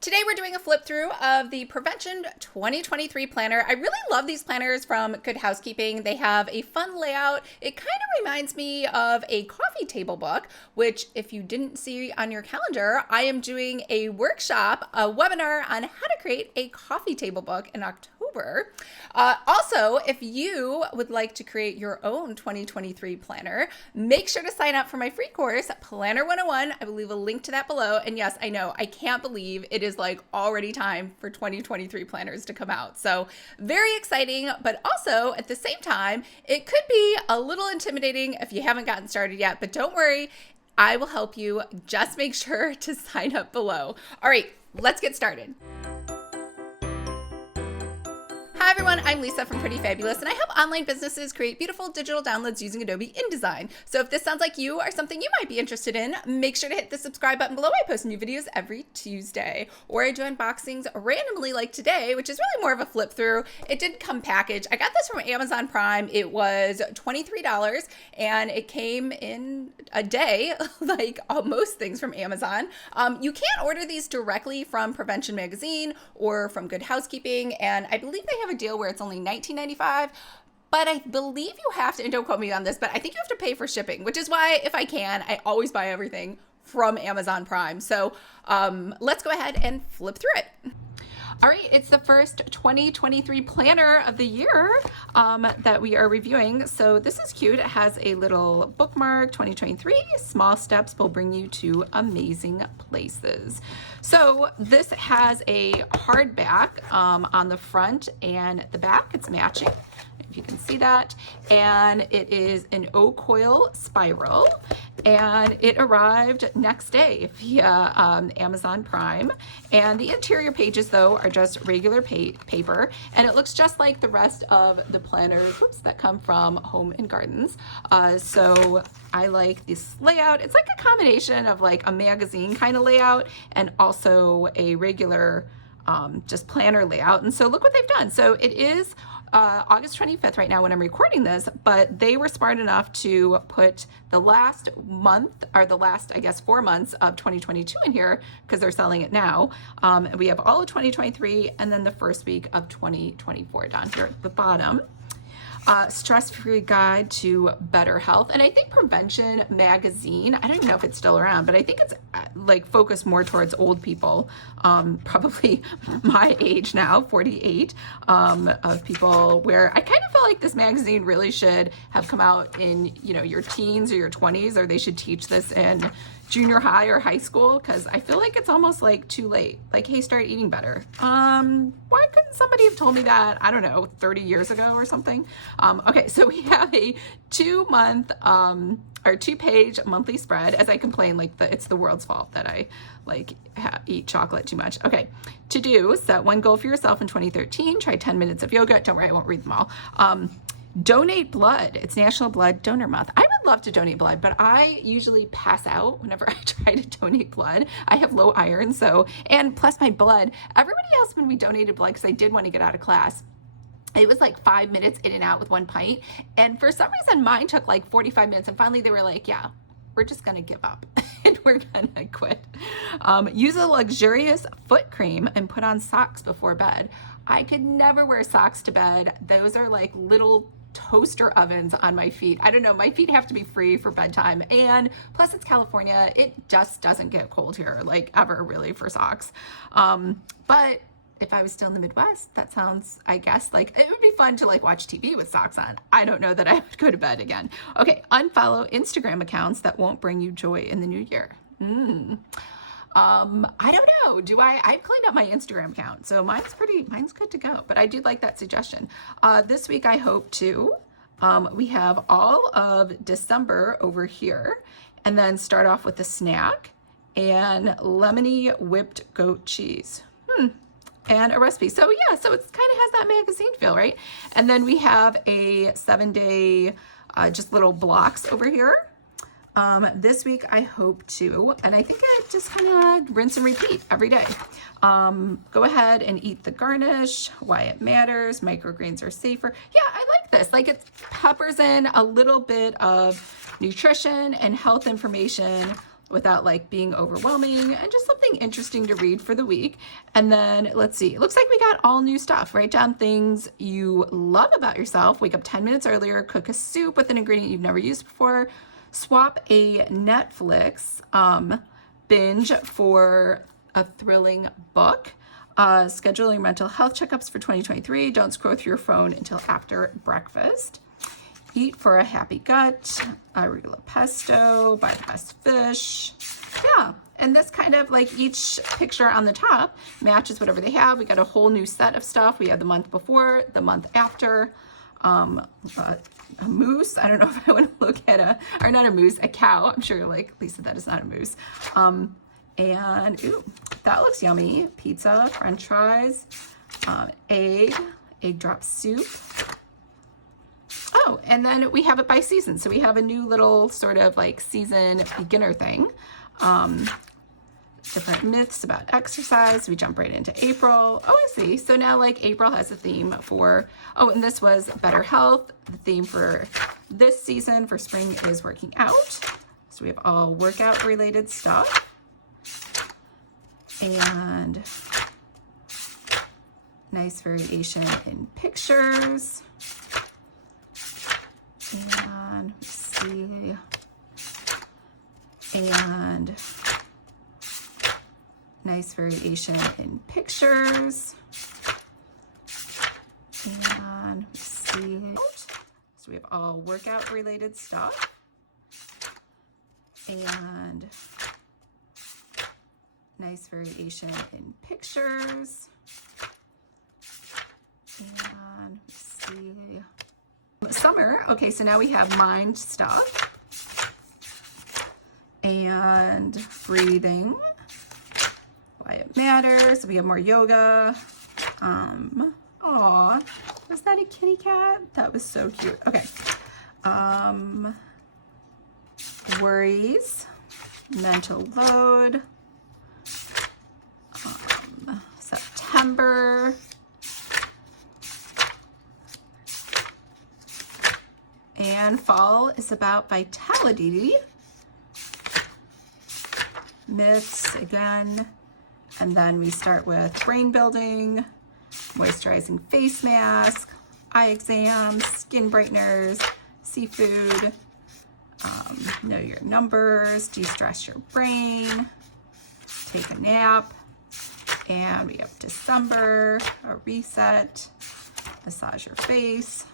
Today we're doing a flip through of the Prevention 2023 planner. I really love these planners from Good Housekeeping. They have a fun layout. It kind of reminds me of a coffee table book, which if you didn't see on your calendar, I am doing a workshop, a webinar on how to create a coffee table book in October. Also, if you would like to create your own 2023 planner, make sure to sign up for my free course, Planner 101. I will leave a link to that below. And yes, I know, I can't believe it is like already time for 2023 planners to come out. So very exciting, but also at the same time, it could be a little intimidating if you haven't gotten started yet, but don't worry, I will help you. Just make sure to sign up below. All right, let's get started. Hi everyone, I'm Lisa from Pretty Fabulous, and I help online businesses create beautiful digital downloads using Adobe InDesign. So if this sounds like you or something you might be interested in, make sure to hit the subscribe button below. I post new videos every Tuesday, or I do unboxings randomly like today, which is really more of a flip through. It did come packaged. I got this from Amazon Prime. It was $23 and it came in a day, like most things from Amazon. You can't order these directly from Prevention Magazine or from Good Housekeeping, and I believe they have a deal where it's only $19.95, but I believe you have to, and don't quote me on this, but I think you have to pay for shipping, which is why if I can, I always buy everything from Amazon Prime. So let's go ahead and flip through it. All right, it's the first 2023 planner of the year that we are reviewing. So this is cute. It has a little bookmark, 2023, small steps will bring you to amazing places. So this has a hardback on the front and the back. It's matching, if you can see that. And it is an oak coil spiral. And it arrived next day via Amazon Prime. And the interior pages, though, are just regular paper. And it looks just like the rest of the planners that come from Home and Gardens. So I like this layout. It's like a combination of like a magazine kind of layout and also a regular just planner layout. And so look what they've done. So it is August 25th right now when I'm recording this, but they were smart enough to put the last month, or the last, I guess, 4 months of 2022 in here because they're selling it now. We have all of 2023 and then the first week of 2024 down here at the bottom. Stress-free guide to better health. And I think Prevention Magazine, I don't even know if it's still around, but I think it's like focused more towards old people, probably my age now, 48, of people, where I kind of feel like this magazine really should have come out in, you know, your teens or your 20s, or they should teach this in junior high or high school, because I feel like it's almost like too late. Like, hey, start eating better. Why couldn't somebody have told me that, I don't know, 30 years ago or something? Okay, so we have a 2-month or 2-page monthly spread. As I complain, like it's the world's fault that I like eat chocolate too much. Okay, to do, set one goal for yourself in 2013. Try 10 minutes of yoga. Don't worry, I won't read them all. Donate blood. It's National Blood Donor Month. I would love to donate blood, but I usually pass out whenever I try to donate blood. I have low iron, so, and plus my blood, everybody else when we donated blood, because I did want to get out of class, it was like 5 minutes in and out with one pint. And for some reason, mine took like 45 minutes. And finally they were like, yeah, we're just going to give up and we're going to quit. Use a luxurious foot cream and put on socks before bed. I could never wear socks to bed. Those are like little toaster ovens on my feet. I don't know, my feet have to be free for bedtime, and plus it's California, it just doesn't get cold here like ever really for socks. But if I was still in the Midwest, that sounds, I guess, like it would be fun to like watch TV with socks on. I don't know that I would go to bed again. Okay, unfollow Instagram accounts that won't bring you joy in the new year. I don't know. I've cleaned up my Instagram account, so mine's good to go, but I do like that suggestion. This week I hope to, we have all of December over here, and then start off with a snack and lemony whipped goat cheese. And a recipe. So yeah, so it's kind of has that magazine feel, right? And then we have a 7-day, just little blocks over here. This week I hope to, and I think I just kind of rinse and repeat every day. Go ahead and eat the garnish, why it matters, microgreens are safer. Yeah, I like this. Like it peppers in a little bit of nutrition and health information without like being overwhelming, and just something interesting to read for the week. And then let's see, it looks like we got all new stuff. Write down things you love about yourself. Wake up 10 minutes earlier. Cook a soup with an ingredient you've never used before. Swap a Netflix binge for a thrilling book. Scheduling mental health checkups for 2023. Don't scroll through your phone until after breakfast. Eat for a happy gut. Arugula pesto. Bypass fish. Yeah, and this kind of like each picture on the top matches whatever they have. We got a whole new set of stuff. We have the month before, the month after. A moose. I don't know if I want to look at or not a moose, a cow. I'm sure you're like, Lisa, that is not a moose. And ooh, that looks yummy. Pizza, French fries, egg drop soup. Oh, and then we have it by season. So we have a new little sort of like season beginner thing. Different myths about exercise. We jump right into April. Oh, I see. So now like April has a theme for, oh, and this was better health. The theme for this season for spring is working out. So we have all workout related stuff. And nice variation in pictures. And let's see. And nice variation in pictures. And let's see. So we have all workout related stuff. And nice variation in pictures. And let's see. Summer. Okay, so now we have mind stuff. And breathing. Why it matters. We have more yoga. Aw, was that a kitty cat? That was so cute. Okay. Worries. Mental load. September. And fall is about vitality. Myths again. And then we start with brain building, moisturizing face mask, eye exams, skin brighteners, seafood, know your numbers, de-stress your brain, take a nap. And we have December, a reset, massage your face,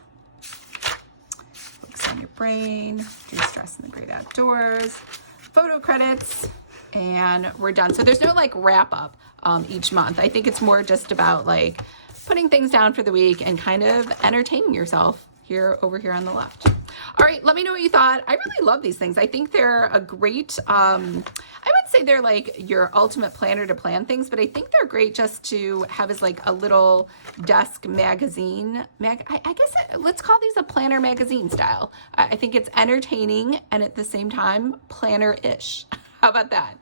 focus on your brain, de-stress in the great outdoors, photo credits, and we're done. So there's no like wrap up each month. I think it's more just about like putting things down for the week and kind of entertaining yourself over here on the left. All right, let me know what you thought. I really love these things. I think they're a great, I would say they're like your ultimate planner to plan things, but I think they're great just to have as like a little desk magazine. I guess let's call these a planner magazine style. I think it's entertaining and at the same time planner-ish. How about that?